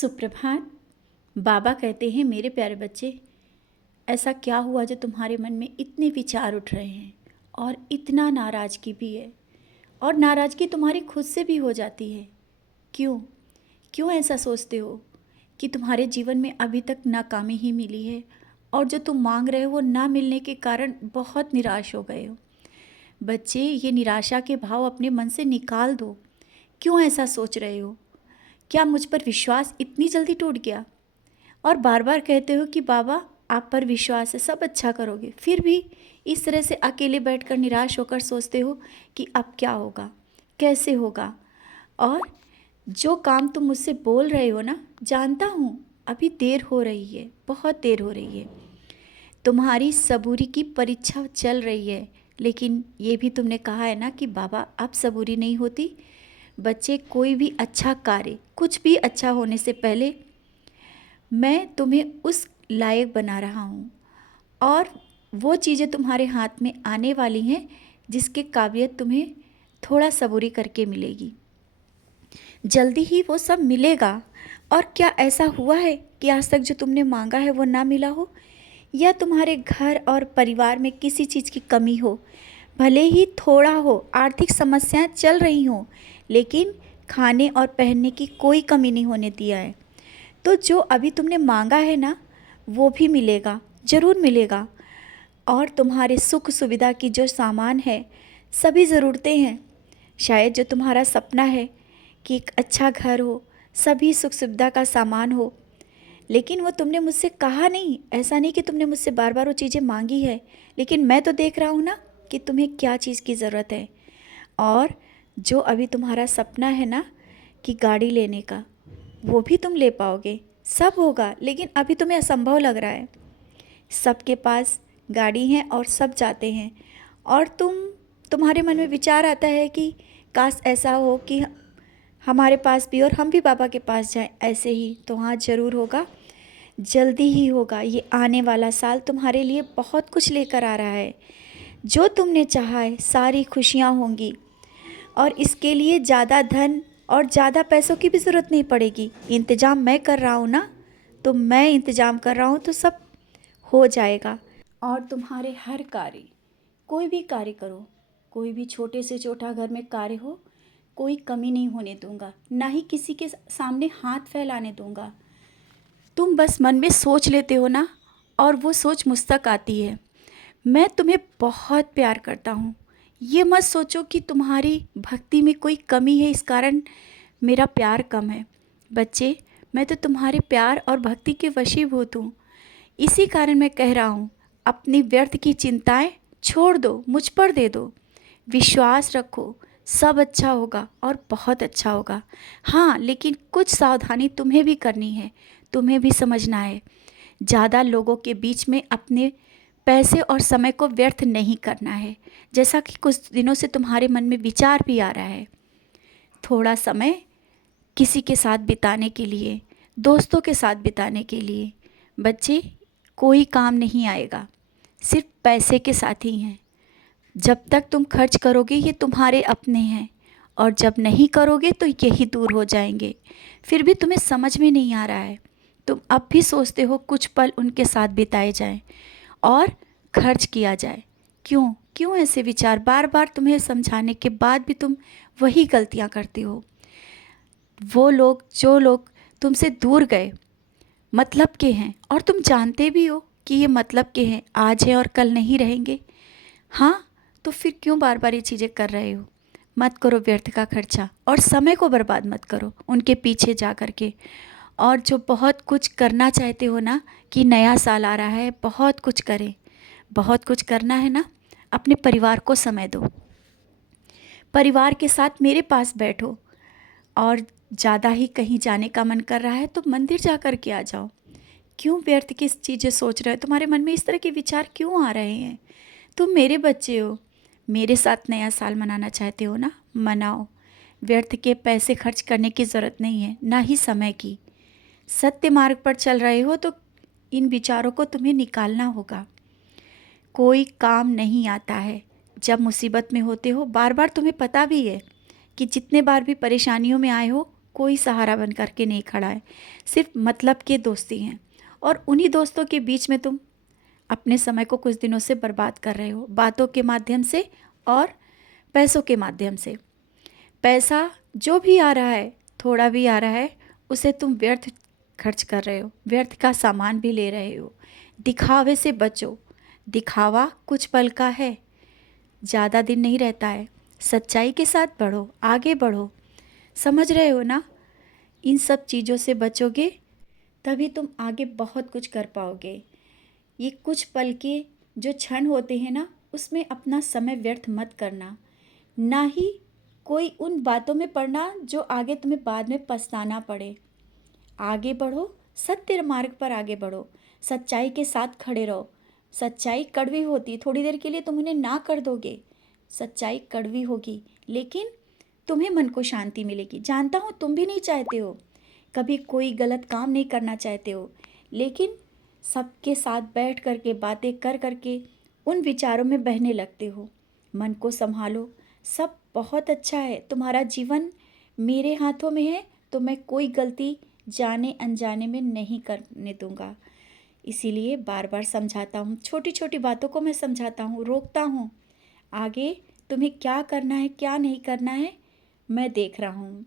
सुप्रभात। बाबा कहते हैं, मेरे प्यारे बच्चे, ऐसा क्या हुआ जो तुम्हारे मन में इतने विचार उठ रहे हैं और इतना नाराज़गी भी है, और नाराज़गी तुम्हारी खुद से भी हो जाती है। क्यों क्यों ऐसा सोचते हो कि तुम्हारे जीवन में अभी तक नाकामी ही मिली है, और जो तुम मांग रहे हो वो ना मिलने के कारण बहुत निराश हो गए हो। बच्चे, ये निराशा के भाव अपने मन से निकाल दो। क्यों ऐसा सोच रहे हो? क्या मुझ पर विश्वास इतनी जल्दी टूट गया? और बार बार कहते हो कि बाबा, आप पर विश्वास है, सब अच्छा करोगे, फिर भी इस तरह से अकेले बैठकर निराश होकर सोचते हो कि अब क्या होगा, कैसे होगा। और जो काम तुम मुझसे बोल रहे हो ना, जानता हूँ अभी देर हो रही है, बहुत देर हो रही है, तुम्हारी सबूरी की परीक्षा चल रही है। लेकिन ये भी तुमने कहा है ना कि बाबा अब सबूरी नहीं होती। बच्चे, कोई भी अच्छा कार्य, कुछ भी अच्छा होने से पहले मैं तुम्हें उस लायक बना रहा हूँ, और वो चीज़ें तुम्हारे हाथ में आने वाली हैं जिसके काबिलियत तुम्हें थोड़ा सबूरी करके मिलेगी। जल्दी ही वो सब मिलेगा। और क्या ऐसा हुआ है कि आज तक जो तुमने मांगा है वो ना मिला हो, या तुम्हारे घर और परिवार में किसी चीज़ की कमी हो? भले ही थोड़ा हो, आर्थिक समस्याएं चल रही हों, लेकिन खाने और पहनने की कोई कमी नहीं होने दिया है। तो जो अभी तुमने मांगा है ना, वो भी मिलेगा, ज़रूर मिलेगा। और तुम्हारे सुख सुविधा की जो सामान है, सभी ज़रूरतें हैं, शायद जो तुम्हारा सपना है कि एक अच्छा घर हो, सभी सुख सुविधा का सामान हो, लेकिन वो तुमने मुझसे कहा नहीं। ऐसा नहीं कि तुमने मुझसे बार बार वो चीज़ें मांगी है, लेकिन मैं तो देख रहा हूँ ना कि तुम्हें क्या चीज़ की ज़रूरत है। और जो अभी तुम्हारा सपना है ना कि गाड़ी लेने का, वो भी तुम ले पाओगे, सब होगा। लेकिन अभी तुम्हें असंभव लग रहा है। सबके पास गाड़ी है और सब जाते हैं, और तुम्हारे मन में विचार आता है कि काश ऐसा हो कि हमारे पास भी और हम भी बाबा के पास जाएं ऐसे ही। तो हाँ, ज़रूर होगा, जल्दी ही होगा। ये आने वाला साल तुम्हारे लिए बहुत कुछ लेकर आ रहा है। जो तुमने चाहा है, सारी खुशियाँ होंगी, और इसके लिए ज़्यादा धन और ज़्यादा पैसों की भी ज़रूरत नहीं पड़ेगी। इंतज़ाम मैं कर रहा हूँ ना, तो मैं इंतज़ाम कर रहा हूँ, तो सब हो जाएगा। और तुम्हारे हर कार्य, कोई भी कार्य करो, कोई भी छोटे से छोटा घर में कार्य हो, कोई कमी नहीं होने दूंगा, ना ही किसी के सामने हाथ फैलाने दूंगा। तुम बस मन में सोच लेते हो ना, और वो सोच मुझ तक आती है। मैं तुम्हें बहुत प्यार करता हूँ। ये मत सोचो कि तुम्हारी भक्ति में कोई कमी है, इस कारण मेरा प्यार कम है। बच्चे, मैं तो तुम्हारे प्यार और भक्ति के वशीभूत हूँ। इसी कारण मैं कह रहा हूँ, अपनी व्यर्थ की चिंताएं छोड़ दो, मुझ पर दे दो। विश्वास रखो, सब अच्छा होगा और बहुत अच्छा होगा। हाँ, लेकिन कुछ सावधानी तुम्हें भी करनी है, तुम्हें भी समझना है। ज़्यादा लोगों के बीच में अपने पैसे और समय को व्यर्थ नहीं करना है, जैसा कि कुछ दिनों से तुम्हारे मन में विचार भी आ रहा है। थोड़ा समय किसी के साथ बिताने के लिए, दोस्तों के साथ बिताने के लिए। बच्चे, कोई काम नहीं आएगा, सिर्फ पैसे के साथ ही हैं। जब तक तुम खर्च करोगे ये तुम्हारे अपने हैं, और जब नहीं करोगे तो यही दूर हो जाएंगे। फिर भी तुम्हें समझ में नहीं आ रहा है। तुम अब भी सोचते हो कुछ पल उनके साथ बिताए जाएं और खर्च किया जाए। क्यों क्यों ऐसे विचार? बार बार तुम्हें समझाने के बाद भी तुम वही गलतियां करते हो। वो लोग, जो लोग तुमसे दूर गए, मतलब के हैं, और तुम जानते भी हो कि ये मतलब के हैं, आज हैं और कल नहीं रहेंगे। हाँ, तो फिर क्यों बार बार ये चीज़ें कर रहे हो? मत करो व्यर्थ का खर्चा, और समय को बर्बाद मत करो उनके पीछे जा कर के। और जो बहुत कुछ करना चाहते हो ना, कि नया साल आ रहा है, बहुत कुछ करें, बहुत कुछ करना है ना, अपने परिवार को समय दो, परिवार के साथ मेरे पास बैठो। और ज़्यादा ही कहीं जाने का मन कर रहा है तो मंदिर जा कर के आ जाओ। क्यों व्यर्थ की चीज़ें सोच रहे हो? तुम्हारे मन में इस तरह के विचार क्यों आ रहे हैं? तुम मेरे बच्चे हो, मेरे साथ नया साल मनाना चाहते हो ना, मनाओ। व्यर्थ के पैसे खर्च करने की ज़रूरत नहीं है, ना ही समय की। सत्य मार्ग पर चल रहे हो तो इन विचारों को तुम्हें निकालना होगा। कोई काम नहीं आता है जब मुसीबत में होते हो। बार बार तुम्हें पता भी है कि जितने बार भी परेशानियों में आए हो, कोई सहारा बन कर के नहीं खड़ा है, सिर्फ मतलब के दोस्ती हैं। और उन्हीं दोस्तों के बीच में तुम अपने समय को कुछ दिनों से बर्बाद कर रहे हो, बातों के माध्यम से और पैसों के माध्यम से। पैसा जो भी आ रहा है, थोड़ा भी आ रहा है, उसे तुम व्यर्थ खर्च कर रहे हो, व्यर्थ का सामान भी ले रहे हो। दिखावे से बचो, दिखावा कुछ पल का है, ज़्यादा दिन नहीं रहता है। सच्चाई के साथ बढ़ो, आगे बढ़ो, समझ रहे हो ना? इन सब चीज़ों से बचोगे तभी तुम आगे बहुत कुछ कर पाओगे। ये कुछ पल के जो क्षण होते हैं ना, उसमें अपना समय व्यर्थ मत करना, ना ही कोई उन बातों में पड़ना जो आगे तुम्हें बाद में पछताना पड़े। आगे बढ़ो, सत्य मार्ग पर आगे बढ़ो, सच्चाई के साथ खड़े रहो। सच्चाई कड़वी होती है, थोड़ी देर के लिए तुम उन्हें ना कर दोगे, सच्चाई कड़वी होगी, लेकिन तुम्हें मन को शांति मिलेगी। जानता हूँ तुम भी नहीं चाहते हो, कभी कोई गलत काम नहीं करना चाहते हो, लेकिन सबके साथ बैठ करके बातें कर करके उन विचारों में बहने लगते हो। मन को संभालो, सब बहुत अच्छा है, तुम्हारा जीवन मेरे हाथों में है, तो मैं कोई गलती जाने अनजाने में नहीं करने दूंगा। इसीलिए बार बार समझाता हूँ, छोटी छोटी बातों को मैं समझाता हूँ, रोकता हूँ। आगे तुम्हें क्या करना है क्या नहीं करना है मैं देख रहा हूँ।